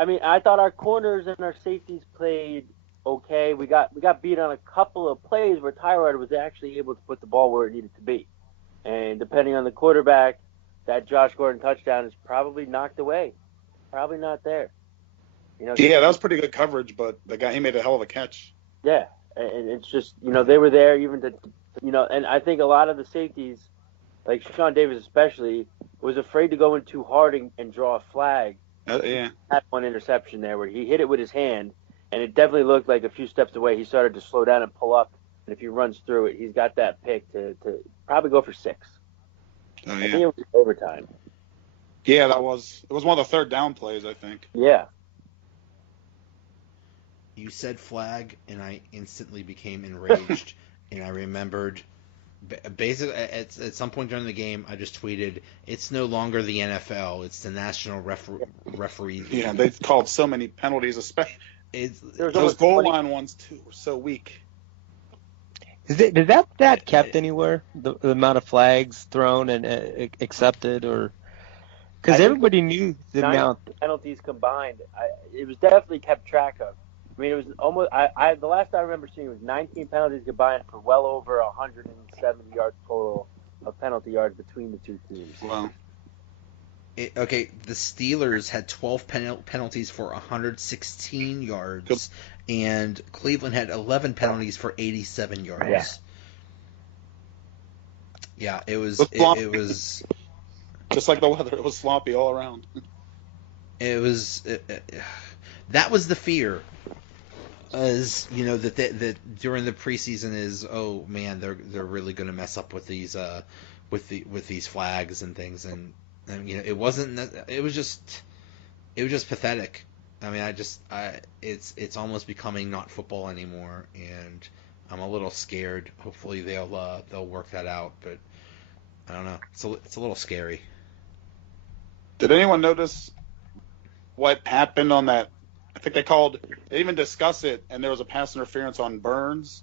I mean, I thought our corners and our safeties played okay. We got beat on a couple of plays where Tyrod was actually able to put the ball where it needed to be. And depending on the quarterback, that Josh Gordon touchdown is probably knocked away. Probably not there. Yeah, that was pretty good coverage, but he made a hell of a catch. Yeah, and it's just, they were there even to, and I think a lot of the safeties, like Sean Davis especially, was afraid to go in too hard and draw a flag. Yeah. He had one interception there where he hit it with his hand, and it definitely looked like a few steps away he started to slow down and pull up. And if he runs through it, he's got that pick to probably go for 6. Oh, yeah. I think it was overtime. Yeah, it was one of the third down plays, I think. Yeah. You said flag, and I instantly became enraged, and I remembered. Basically, at some point during the game, I just tweeted, "It's no longer the NFL; it's the National Referees." Yeah, they've called so many penalties, especially those goal line ones too were so weak. Is that kept anywhere? The amount of flags thrown and accepted, or because everybody knew the amount penalties combined, it was definitely kept track of. I mean, it was almost. The last I remember seeing was 19 penalties combined for well over 170 yards total of penalty yards between the two teams. Wow. Okay, the Steelers had 12 penalties for 116 yards, Good. and Cleveland had 11 penalties for 87 yards. Yeah, it was just like the weather. It was sloppy all around. That was the fear. As that during the preseason is, oh man, they're really going to mess up with these with these flags and things, and it wasn't. It was just pathetic. I mean, it's almost becoming not football anymore, and I'm a little scared. Hopefully they'll work that out, but I don't know. It's a little scary. Did anyone notice what happened on that? I think they even discussed it, and there was a pass interference on Burns,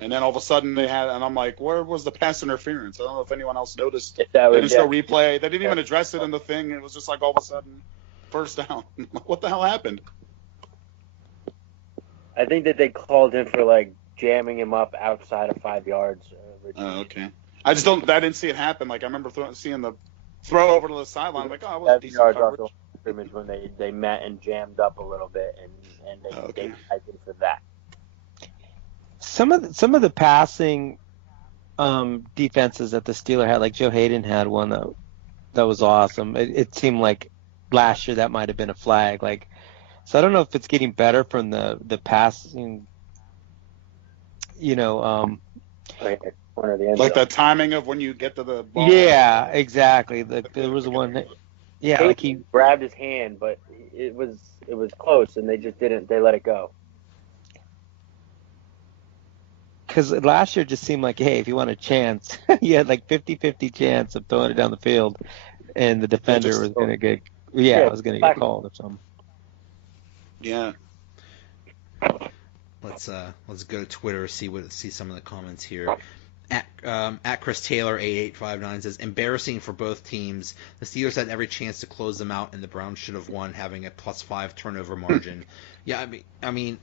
and then all of a sudden and I'm like, where was the pass interference? I don't know if anyone else noticed. They didn't show replay. They didn't even address it in the thing. It was just like all of a sudden, first down. What the hell happened? I think that they called him for like jamming him up outside of 5 yards. Oh, okay. I didn't see it happen. Like I remember seeing the throw over to the sideline. I'm like, oh, it was decent coverage. When they met and jammed up a little bit, and they typed in for that. Some of the passing defenses that the Steelers had, like Joe Hayden had one that was awesome. It seemed like last year that might have been a flag. Like, so I don't know if it's getting better from the passing. Like the timing of when you get to the ball. Yeah, exactly. There was one that. Yeah, like he grabbed his hand, but it was close, and they just didn't. They let it go. Because last year it just seemed like, hey, if you want a chance, you had like 50-50 chance of throwing it down the field, and the defender was going to get called or something. Yeah. Let's go to Twitter see some of the comments here. At Chris Taylor 8859 says, embarrassing for both teams. The Steelers had every chance to close them out, and the Browns should have won, having a +5 turnover margin. Yeah, I mean,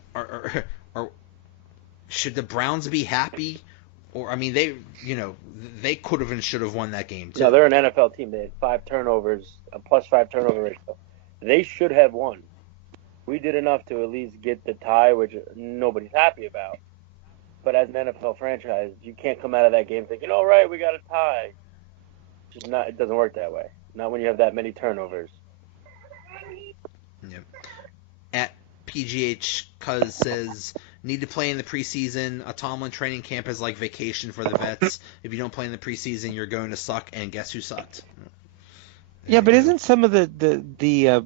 should the Browns be happy? Or they could have and should have won that game too. No, they're an NFL team. They had 5 turnovers, a +5 turnover ratio. They should have won. We did enough to at least get the tie, which nobody's happy about. But as an NFL franchise, you can't come out of that game thinking, all right, we got a tie. It doesn't work that way. Not when you have that many turnovers. Yep. At PGH Cuz says, need to play in the preseason. A Tomlin training camp is like vacation for the vets. If you don't play in the preseason, you're going to suck, and guess who sucked? Yeah, but isn't some of the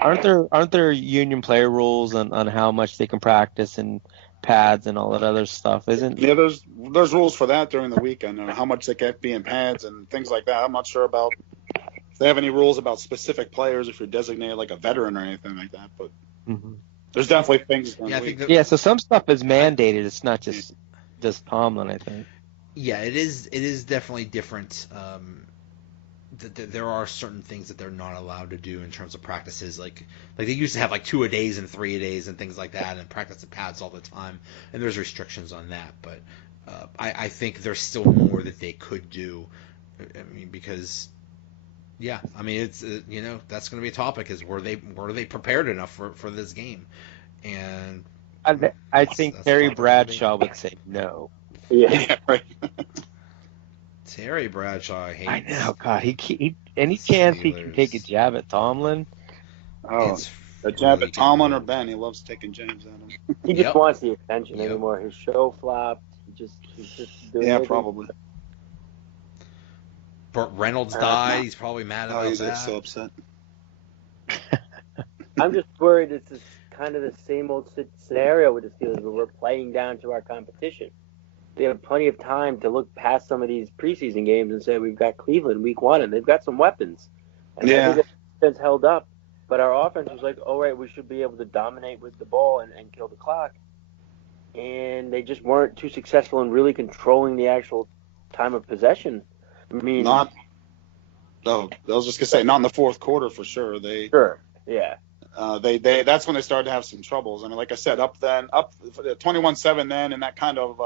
aren't there union player rules on how much they can practice and pads and all that other stuff, there's rules for that during the week, and how much they can be in pads and things like that. I'm not sure about if they have any rules about specific players if you're designated like a veteran or anything like that, but there's definitely things during the week. So some stuff is mandated. It's not just Tomlin, I think. Yeah, it is definitely different. there are certain things that they're not allowed to do in terms of practices. Like they used to have like 2-a-days and 3-a-days and things like that, and practice at pads all the time. And there's restrictions on that, but I think there's still more that they could do. I mean, because yeah, I mean it's that's going to be a topic, is were they prepared enough for this game? And I think Terry Bradshaw would say no. Yeah, right. Terry Bradshaw hates. I know, God. He any chance he can take a jab at Tomlin? Oh, a jab at Tomlin or Ben. He loves taking jabs at him. He just wants the attention anymore. His show flopped. He's just doing it. Probably. Burt Reynolds died. He's probably mad about he's that. so upset. I'm just worried it's just kind of the same old scenario with the Steelers, where we're playing down to our competition. We have plenty of time to look past some of these preseason games and say we've got Cleveland week 1 and they've got some weapons. And I think that's held up. But our offense was like, all right, we should be able to dominate with the ball and kill the clock. And they just weren't too successful in really controlling the actual time of possession. I mean, I was just gonna say, not in the fourth quarter for sure. Yeah. They that's when they started to have some troubles. I mean, like I said, up 21-7 then, and that kind of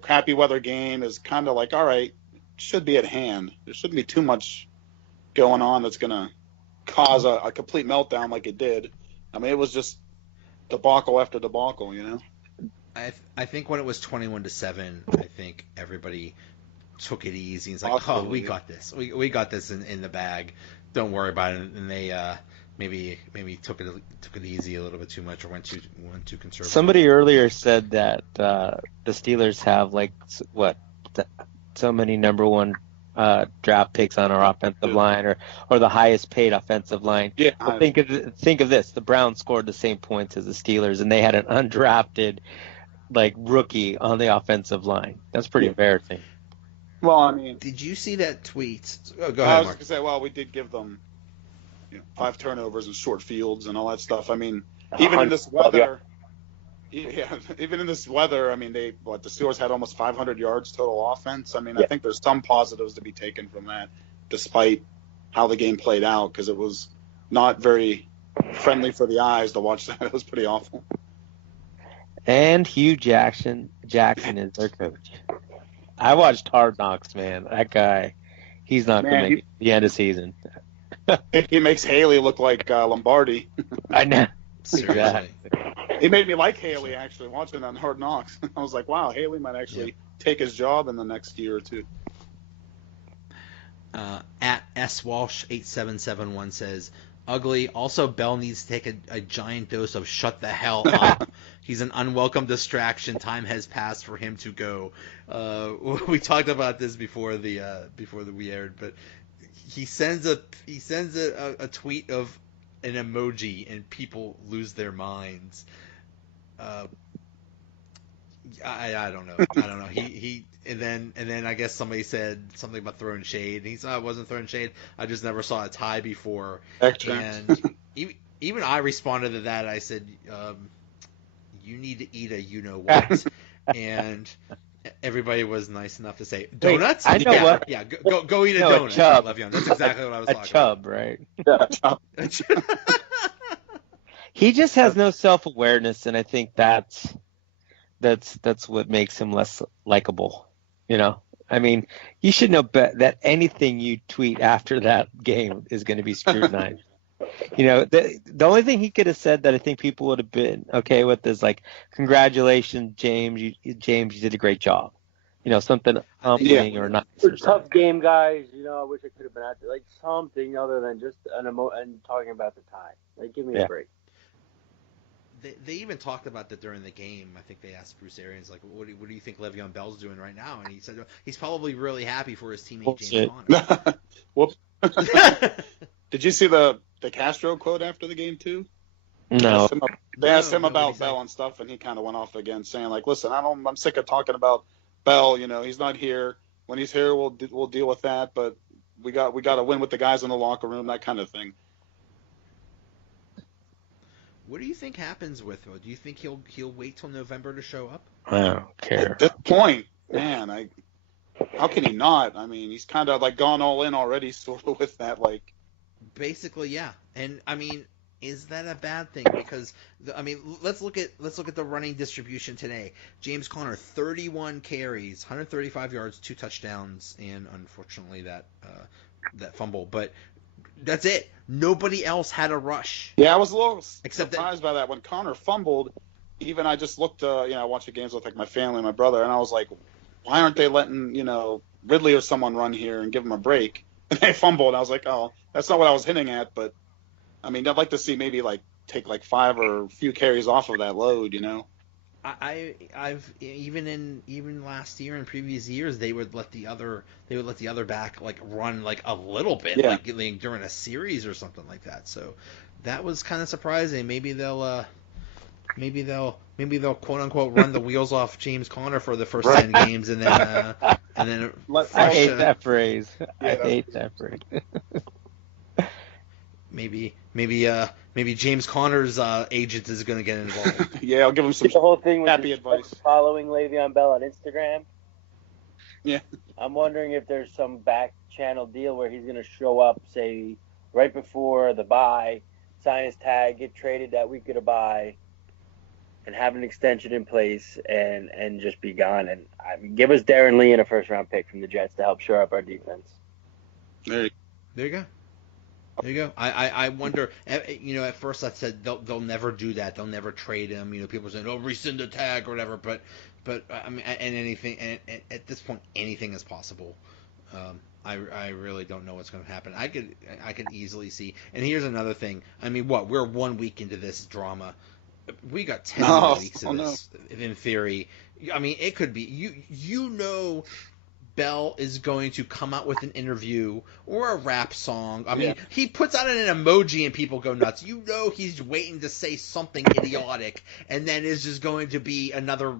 crappy weather game is kind of like, all right, should be at hand. There shouldn't be too much going on that's gonna cause a complete meltdown like it did. I mean, it was just debacle after debacle, I think when it was 21-7, I think everybody took it easy. It's like, we got this. We got this in the bag. Don't worry about it. And they maybe took it easy a little bit too much, or went too conservative. Somebody earlier said that the Steelers have so many number 1 draft picks on our offensive line, or the highest paid offensive line. Yeah. Well, think of this: the Browns scored the same points as the Steelers, and they had an undrafted rookie on the offensive line. That's pretty embarrassing. Well, I mean, did you see that tweet? Oh, go ahead, I was Mark. going to say, well, we did give them 5 turnovers and short fields and all that stuff. I mean, even in this weather, I mean, the Steelers had almost 500 yards total offense. I mean, I think there's some positives to be taken from that, despite how the game played out, because it was not very friendly for the eyes to watch that. It was pretty awful. And Hugh Jackson is their coach. I watched Hard Knocks, man. That guy, he's not going to make it to the end of the season. He makes Haley look like Lombardi. I know. Seriously. He made me like Haley, actually, watching on Hard Knocks. I was like, wow, Haley might actually take his job in the next year or two. At swalsh8771 says, ugly. Also, Bell needs to take a giant dose of shut the hell up. He's an unwelcome distraction. Time has passed for him to go. We talked about this before we aired, but he sends a tweet of an emoji and people lose their minds. I don't know. He and then I guess somebody said something about throwing shade, and he said, I wasn't throwing shade. I just never saw a tie before. And even I responded to that. I said, you need to eat a you-know-what. And everybody was nice enough to say, donuts? I know what. Yeah, go eat a donut, Le'Veon. That's exactly what I was talking about. A chub, right? Yeah, chub. He just has no self-awareness, and I think that's what makes him less likable. I mean, you should know that anything you tweet after that game is going to be scrutinized. The only thing he could have said that I think people would have been okay with is congratulations, James. You did a great job. Something humbling or not. Tough game, guys. I wish I could have been out there. Something other than just and talking about the tie. Give me a break. They even talked about that during the game. I think they asked Bruce Arians, what do you think Le'Veon Bell's doing right now? And he said he's probably really happy for his teammate James Conner. Whoops. Did you see the Castro quote after the game too? No. They asked him about Bell and stuff, and he kind of went off again, saying listen, I'm sick of talking about Bell. He's not here. When he's here, we'll deal with that. But we got to win with the guys in the locker room, that kind of thing. What do you think happens with him? Do you think he'll wait till November to show up? I don't care. At this point, man, how can he not? I mean, he's kind of like gone all in already, sort of with that. Like, Basically, yeah. And I mean, is that a bad thing? Because let's look at the running distribution today. James Conner, 31 carries, 135 yards, 2 touchdowns, and unfortunately that fumble. But that's it. Nobody else had a rush. yeah, I was a little surprised by that when Connor fumbled. Even I just looked, I watched the games with like my family and my brother, and I was like, why aren't they letting Ridley or someone run here and give him a break? And they fumbled. I was like, oh, that's not what I was hitting at. But I mean, I'd like to see maybe like take like 5 or a few carries off of that load. I've even last year and previous years they would let the other back like run like a little bit, like during a series or something like that. So that was kind of surprising. Maybe they'll quote unquote run the wheels off James Conner for the first 10 games and then I hate that phrase. I hate that phrase. Maybe James Conner's agent is going to get involved. Yeah, I'll give him some the whole thing with happy advice. Following Le'Veon Bell on Instagram. Yeah. I'm wondering if there's some back channel deal where he's going to show up, say, right before the bye, sign his tag, get traded that week of the bye, and have an extension in place and just be gone. And I mean, give us Darren Lee and a first-round pick from the Jets to help shore up our defense. There you go. There you go. I wonder. At first I said they'll never do that. They'll never trade him. People saying, "Oh, rescind the tag" or whatever. But I mean, and anything. And at this point, anything is possible. I really don't know what's going to happen. I could easily see. And here's another thing. I mean, we're 1 week into this drama. We got 10 more weeks of this. In theory, I mean, it could be. Bell is going to come out with an interview or a rap song. I mean, he puts out an emoji and people go nuts. He's waiting to say something idiotic, and then is just going to be another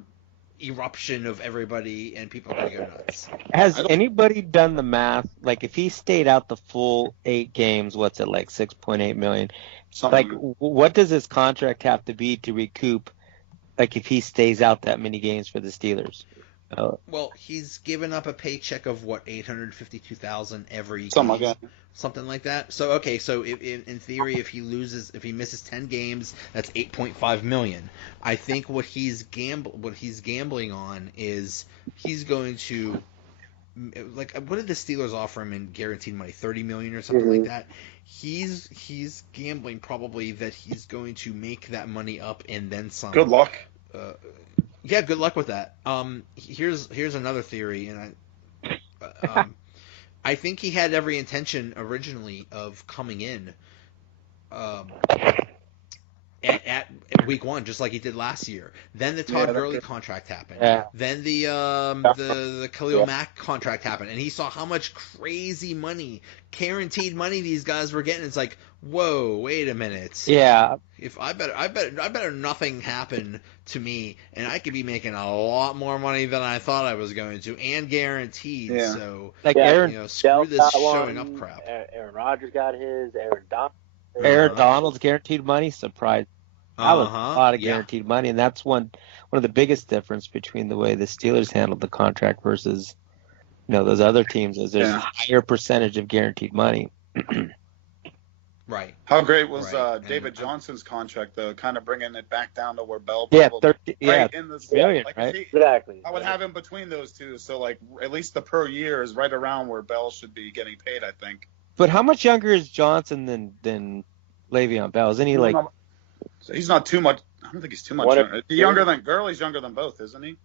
eruption of everybody, and people are going to go nuts. Has anybody done the math? Like, if he stayed out the full 8 games, what's it, like $6.8 million? Like, what does his contract have to be to recoup, like, if he stays out that many games for the Steelers? Well, he's given up a paycheck of what, $852,000 every something game, like that. Something like that. So okay, so in theory, if he misses 10 games, that's $8.5 million. I think what he's gambling on is he's going to, like, what did the Steelers offer him in guaranteed money? $30 million or something like that. He's gambling probably that he's going to make that money up and then some. Good luck. Yeah, good luck with that. Here's another theory, and I think he had every intention originally of coming in at week 1, just like he did last year. Then the Todd Gurley contract happened. Yeah. Then the Khalil Mack contract happened, and he saw how much crazy money, guaranteed money these guys were getting. It's like, whoa, wait a minute. Yeah. If I better nothing happen to me, and I could be making a lot more money than I thought I was going to, and guaranteed. Yeah. So, Like screw this showing up crap. Aaron Rodgers got his. Aaron Donald's guaranteed money surprised. That was a lot of guaranteed money, and that's one of the biggest difference between the way the Steelers handled the contract versus those other teams is there's a higher percentage of guaranteed money. Right. How great was David Johnson's contract, though, kind of bringing it back down to where Bell probably in the million, like, right? Exactly. I would have him between those two, so like at least the per year is right around where Bell should be getting paid, I think. But how much younger is Johnson than Le'Veon Bell? Isn't he like? So he's not too much. I don't think he's too much younger. Younger than Gurley's younger than both, isn't he?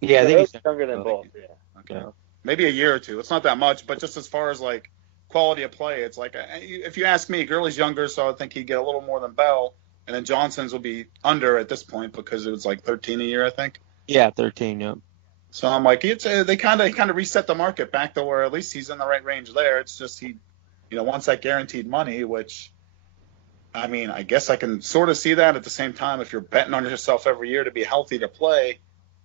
Yeah, I think he's younger than both. Yeah. Okay. Yeah. Maybe a year or two. It's not that much, but just as far as like quality of play, it's like if you ask me, Gurley's younger, so I think he'd get a little more than Bell, and then Johnson's will be under at this point because it was like 13 a year, I think. Yeah, 13. Yeah. So I'm like, they kind of reset the market back to where at least he's in the right range there. It's just he wants that guaranteed money, which, I mean, I guess I can sort of see that. At the same time, if you're betting on yourself every year to be healthy to play,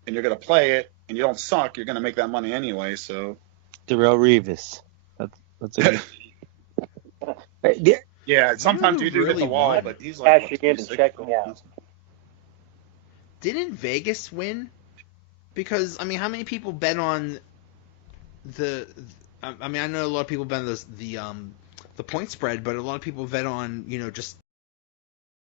and you're going to play it, and you don't suck, you're going to make that money anyway. So, Darrelle Revis, that's a good. Yeah, sometimes you do hit the wall, but he's like cashing in and checking out. Didn't Vegas win? Because I mean, how many people bet on I mean, I know a lot of people bet on the point spread, but a lot of people bet on just